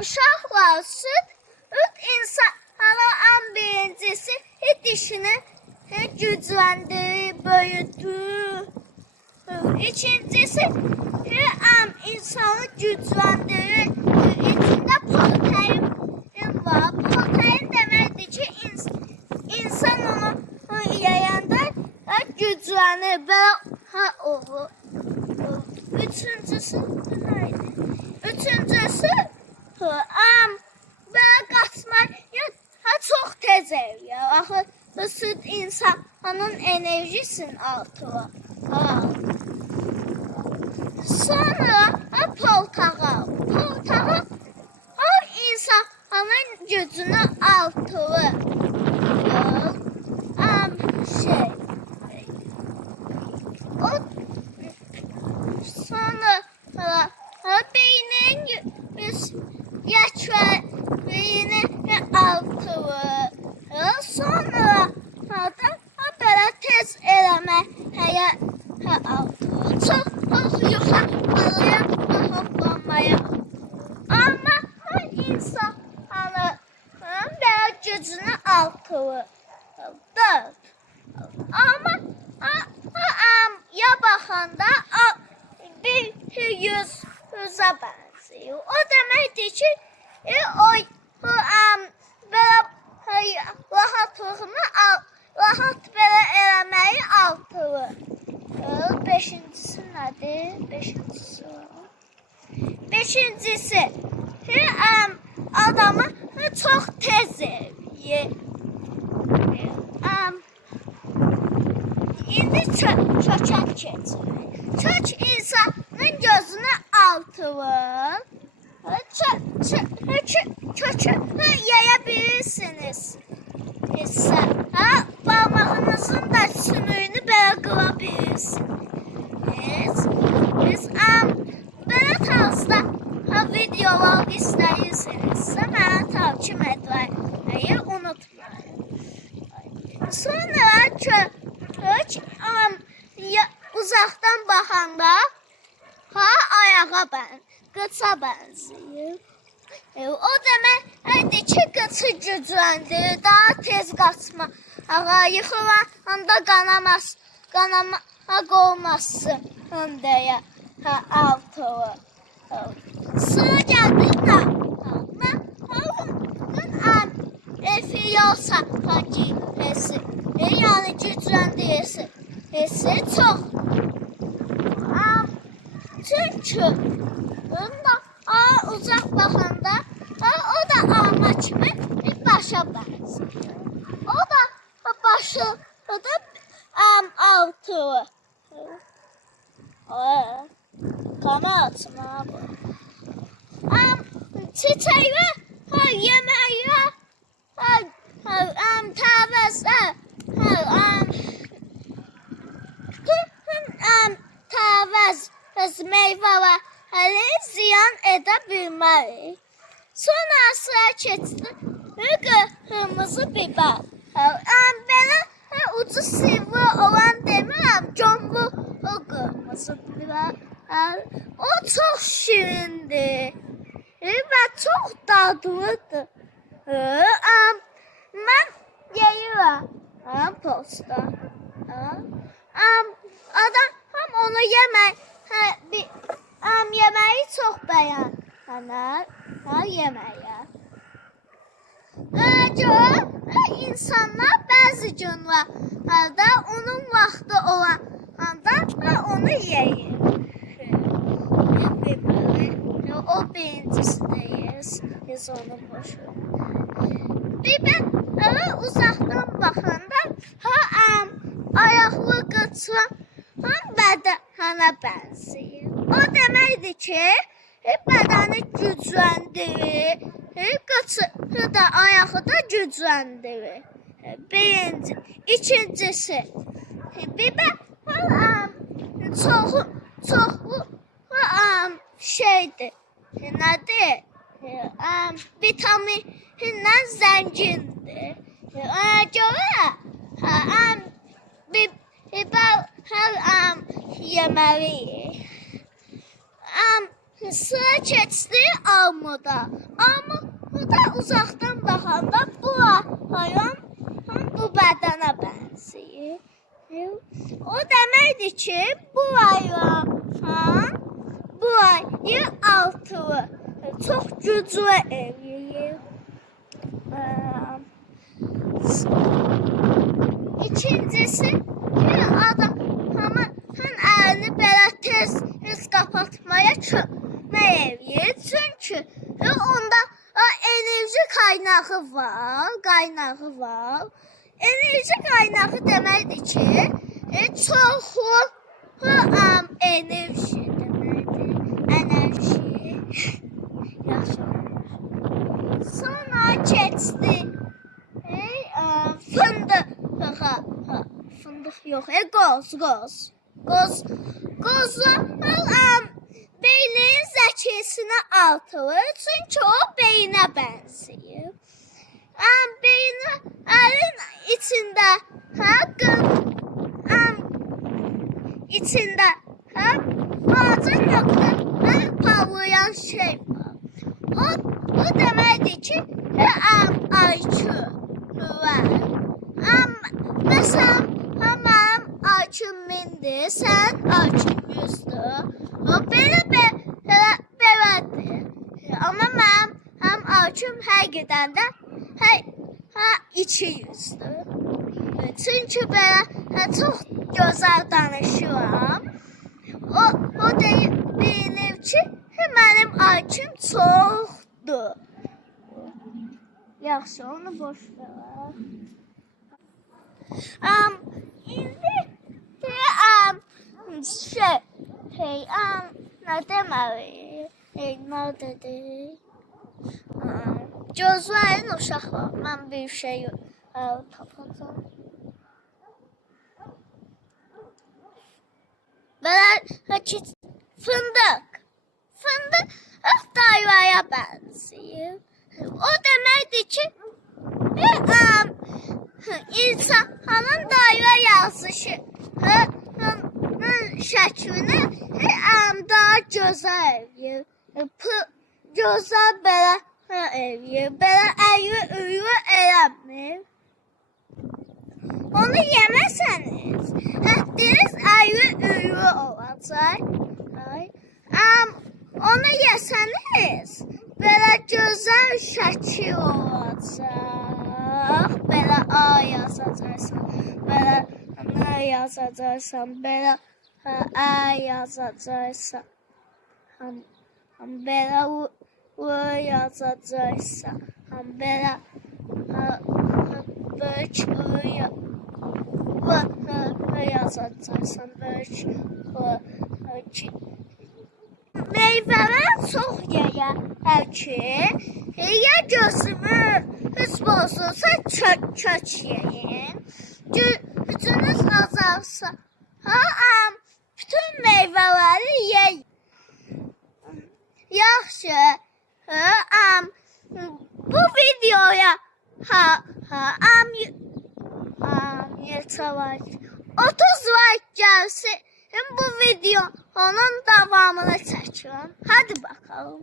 Uşaqlar süt insanlara ən birincisi dişini gücləndirir, böyütür. İkincisi insanı gücləndirir. İçində protein var. Protein deməkdir ki, insan onu yeyəndə güclənir və olur. Üçüncüsü belə qaçmaq çox tez erir. Axı bu süt insanın enerjisini artırır. Sonra portağal. Portağal insanın gücünü artırır. Sonra beynin yekvəliyini artırır. Sonra belə tez eləməyə artırır. Çox yuxarıya hoplanmaya. Amma insanın belə gücünü artırır. 4. Amma ya baxanda bir yüzə bənzəyir. O deməkdir ki, belə rahat belə eləməyi artırır. Beşincisi nədir? Beşincisi adamı çox tez erir. İndi çökək keçirik. Çök insanın gözünü artırır. Kökü yeyə bilirsiniz. Parmağınızın da sümüyünü belə qıra bilirsiniz. Belə tarzda videolar istəyirsinizsə, mənə takip etməyi unutmayın. Sonra kök uzaqdan baxanda ayağa qıça bənzəyir. O deməkdir ki, qıçı gücləndirir, daha tez qaçmağa, yıxılanda qanama qolmasın deyə artırır. Sıra gəldi dağına, efiosa hakimesi, yəni gücləndirisi çox. Çünki uzaq baxanda o da alma kimi başa bənzəyir. O da başı da artırır. Qana açma bu. Çiçəklə yeməyə təvəz meyvələri ziyan edə bilmərik. Sonra sıra keçdi qırmızı biber. Belə ucu sivri olan demirəm, combu qırmızı biber. O çox şirindir və çox dadlıdır. Mən yeyirəm posta. Adam onu yeməyi çox bəyənir. Yeməyə. İnsanlar bəzi günlərdə onun vaxtı olanda onu yeyir. O birincisi deyiz onu boşu. Biber uzaqdan baxanda ayaqlı qıçı bədənə bənzəyir. O deməkdir ki, bədəni gücləndirir, qıçı da ayağı da gücləndirir. Birinci. İkincisi, biber çoxlu şeydir. Nədir? Vitaminlə zəngindir. Görə biber hər yeməli. sıra keçdi Armuda. Armuda uzaqdan baxanda bu hayvan bu bədənə bənzəyir. O deməkdir ki, bu hayvan bu ayı altılı çox güclü eləyir. İkincisi, adam həm əlini belə tez qapatmaya kömək eləyir. Çünki onda enerji kaynağı var. Enerji kaynağı deməkdir ki, çoxlu enerji deməkdir. Yaxşı. Sonra keçdi fındıq yox, qoz beynin zəkisinə artırır, çünki o beyinə bənzəyir. Əlin içində balaca nöqtə parlayan şey var. O deməkdir ki, IQ var. Məsələn, mənim IQ-m 1000-dir, sənin IQ-n 100-dür. Belədir. Amma mənim IQ-m həqiqətən də 200-dür. Çünki belə çox gözəl danışıram. O deyir ki, mənim IQ-m çoxdur. Yaxşı, onu boş ver. İndi nə deməli? Nə dedik? Gözləyin uşaqlar, mən bir şey tapacağam. Belə fındıq dayvaya bənzəyir. O deməkdir ki, insanın dayva yazışı şəklini daha gözəl eləyir. Gözəl belə eləyir. Belə əyri eləmir. Onu yeməsəniz, həddiniz əyri olacaq. Onu yesəniz, belə gözəl şəkil olacaq. Belə A yazacaqsan, belə N yazacaqsan, belə Ə yazacaqsan, belə V yazacaqsan, belə böyük V yazacaqsan, böyük V. Meyvələr çox yeyər ki, ya gözünüz bozulsa kök yeyin. Gücünüz azalsa, bütün meyvələri yeyin. Yaxşı, bu videoya 30 like gəlsin, bu videonun davamını çəkin. Hadi bakalım.